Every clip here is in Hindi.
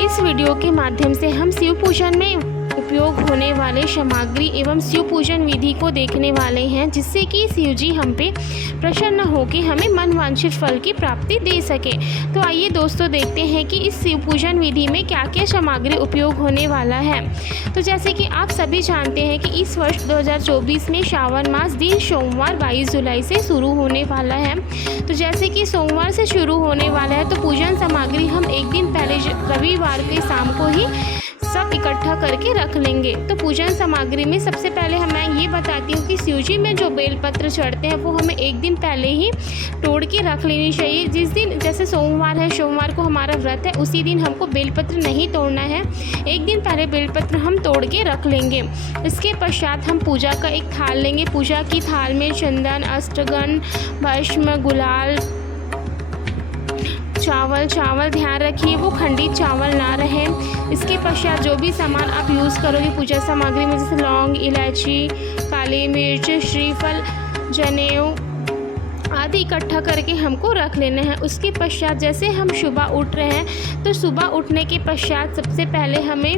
इस वीडियो के माध्यम से हम शिव पूजन में उपयोग होने वाले सामग्री एवं शिव पूजन विधि को देखने वाले हैं, जिससे कि शिव जी हम पे प्रसन्न होकर हमें मनवांछित फल की प्राप्ति दे सके। तो आइए दोस्तों देखते हैं कि इस शिव पूजन विधि में क्या क्या सामग्री उपयोग होने वाला है। तो जैसे कि आप सभी जानते हैं कि इस वर्ष 2024 में श्रावण मास दिन सोमवार 22 जुलाई से शुरू होने वाला है। तो जैसे कि सोमवार से शुरू होने वाला है, तो पूजन सामग्री हम एक दिन पहले रविवार के शाम को ही सब इकट्ठा करके रख लेंगे। तो पूजन सामग्री में सबसे पहले मैं ये बताती हूँ कि शिव जी में जो बेलपत्र चढ़ते हैं वो हमें एक दिन पहले ही तोड़ के रख लेनी चाहिए। जिस दिन जैसे सोमवार है, सोमवार को हमारा व्रत है, उसी दिन हमको बेलपत्र नहीं तोड़ना है, एक दिन पहले बेलपत्र हम तोड़ के रख लेंगे। इसके पश्चात हम पूजा का एक थाल लेंगे। पूजा की थाल में चंदन, अष्टगंध, भस्म, गुलाल, चावल ध्यान रखिए वो खंडित चावल ना रहे। इसके पश्चात जो भी सामान आप यूज़ करोगे पूजा सामग्री में, जैसे लौंग, इलायची, काली मिर्च, श्रीफल, जनेऊ आदि इकट्ठा करके हमको रख लेना है। उसके पश्चात जैसे हम सुबह उठ रहे हैं, तो सुबह उठने के पश्चात सबसे पहले हमें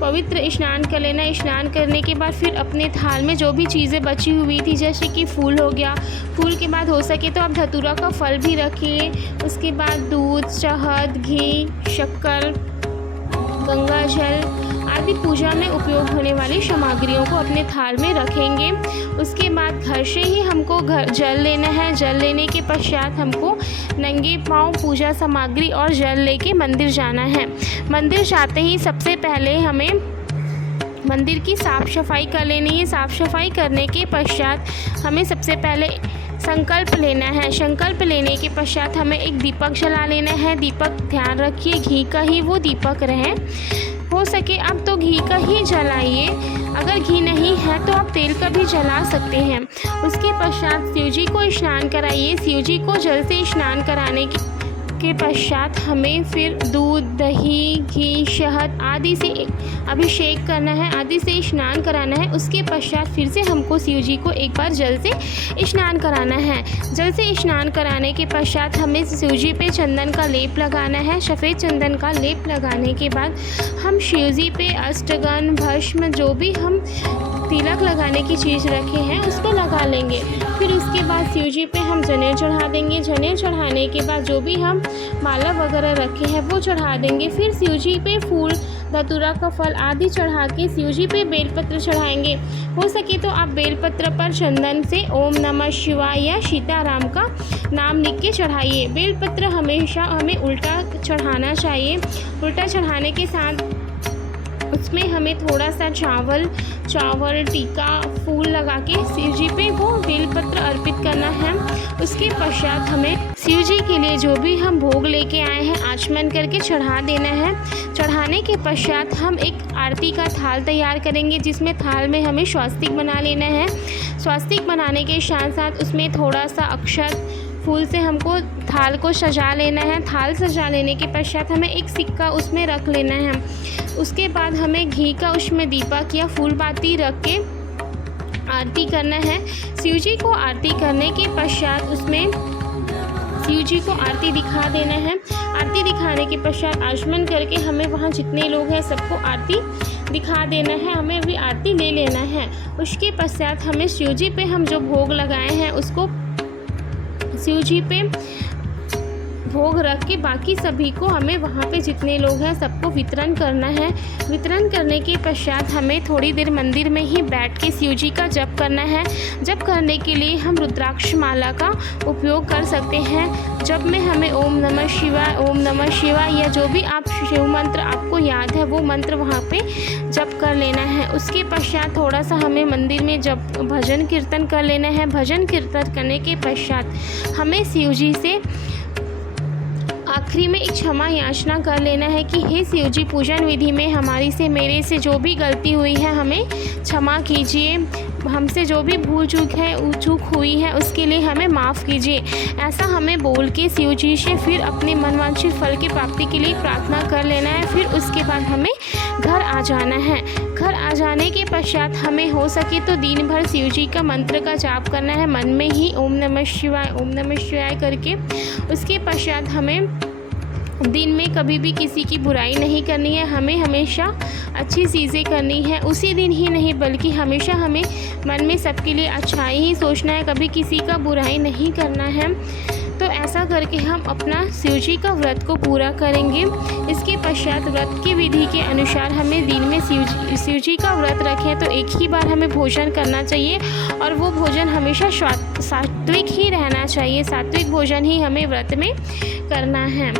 पवित्र स्नान कर लेना है। स्नान करने के बाद फिर अपने थाल में जो भी चीज़ें बची हुई थी, जैसे कि फूल हो गया, फूल के बाद हो सके तो आप धतूरा का फल भी रखिए। उसके बाद दूध, शहद, घी, शक्कर, गंगा जल आदि पूजा में उपयोग होने वाली सामग्रियों को अपने थाल में रखेंगे। उसके बाद घर से ही हमको जल लेना है। जल लेने के पश्चात हमको नंगे पांव पूजा सामग्री और जल लेके मंदिर जाना है। मंदिर जाते ही सबसे पहले हमें मंदिर की साफ़ सफाई कर लेनी है। साफ़ सफाई करने के पश्चात हमें सबसे पहले संकल्प लेना है। संकल्प लेने के पश्चात हमें एक दीपक जला लेना है। दीपक ध्यान रखिए घी का ही वो दीपक रहे, हो सके आप तो घी का ही जलाइए। अगर घी नहीं है तो आप तेल का भी जला सकते हैं। उसके पश्चात शिव जी को स्नान कराइए। शिव जी को जल से स्नान कराने के पश्चात हमें फिर दूध, दही, घी, शहद आदि से अभिषेक करना है, आदि से स्नान कराना है। उसके पश्चात फिर से हमको शिव जी को एक बार जल से स्नान कराना है। जल से स्नान कराने के पश्चात हमें शिव जी पे चंदन का लेप लगाना है। सफ़ेद चंदन का लेप लगाने के बाद हम शिव जी पे अष्टगंध, भस्म, जो भी हम तिलक लगाने की चीज़ रखे हैं उसको लगा लेंगे। फिर उसके बाद शिव जी पे हम जनेऊ चढ़ा देंगे। जनेऊ चढ़ाने के बाद जो भी हम माला वगैरह रखे हैं वो चढ़ा देंगे। फिर शिव जी पे फूल, धतूरा का फल आदि चढ़ा के शिव जी पे बेलपत्र चढ़ाएंगे। हो सके तो आप बेलपत्र पर चंदन से ओम नमः शिवाय या सीताराम का नाम लिख के चढ़ाइए। बेलपत्र हमेशा हमें उल्टा चढ़ाना चाहिए। उल्टा चढ़ाने के साथ उसमें हमें थोड़ा सा चावल, टीका, फूल लगा के शिव जी पे वो बेलपत्र अर्पित करना है। उसके पश्चात हमें शिव जी के लिए जो भी हम भोग लेके आए हैं आचमन करके चढ़ा देना है। चढ़ाने के पश्चात हम एक आरती का थाल तैयार करेंगे, जिसमें थाल में हमें स्वास्तिक बना लेना है। स्वास्तिक बनाने के साथ साथ उसमें थोड़ा सा अक्षत फूल से हमको थाल को सजा लेना है। थाल सजा लेने के पश्चात हमें एक सिक्का उसमें रख लेना है। उसके बाद हमें घी का उसमें दीपक या फूल बाती रख के आरती करना है। शिव जी को आरती करने के पश्चात उसमें शिव जी को आरती दिखा देना है। आरती दिखाने के पश्चात आचमन करके हमें वहाँ जितने लोग हैं सबको आरती दिखा देना है। हमें भी आरती ले लेना है। उसके पश्चात हमें शिव जी पे हम जो भोग लगाए हैं उसको शिव जी पे भोग रख के बाकी सभी को हमें वहाँ पे जितने लोग हैं सबको वितरण करना है। वितरण करने के पश्चात हमें थोड़ी देर मंदिर में ही बैठ के शिव जी का जप करना है। जप करने के लिए हम रुद्राक्ष माला का उपयोग कर सकते हैं। जप में हमें ओम नमः शिवाय या जो भी आप शिव मंत्र आपको याद है वो मंत्र वहाँ पे जप कर लेना है। उसके पश्चात थोड़ा सा हमें मंदिर में जप भजन कीर्तन कर लेना है। भजन कीर्तन करने के पश्चात हमें शिव जी से आखिरी में एक क्षमा याचना कर लेना है कि हे शिव जी, पूजन विधि में हमारी से मेरे से जो भी गलती हुई है हमें क्षमा कीजिए। हमसे जो भी भूल चूक हुई है उसके लिए हमें माफ़ कीजिए। ऐसा हमें बोल के शिव जी से फिर अपने मनवांछित फल की प्राप्ति के लिए प्रार्थना कर लेना है। फिर उसके बाद हमें घर आ जाना है। घर आ जाने के पश्चात हमें हो सके तो दिन भर शिव जी का मंत्र का जाप करना है, मन में ही ओम नमः शिवाय करके। उसके पश्चात हमें दिन में कभी भी किसी की बुराई नहीं करनी है, हमें हमेशा अच्छी चीज़ें करनी है। उसी दिन ही नहीं बल्कि हमेशा हमें मन में सबके लिए अच्छाई ही सोचना है, कभी किसी का बुराई नहीं करना है। तो ऐसा करके हम अपना शिवजी का व्रत को पूरा करेंगे। इसके पश्चात व्रत की विधि के अनुसार हमें दिन में शिवजी का व्रत रखें तो एक ही बार हमें भोजन करना चाहिए और वो भोजन हमेशा सात्विक ही रहना चाहिए। सात्विक भोजन ही हमें व्रत में करना है।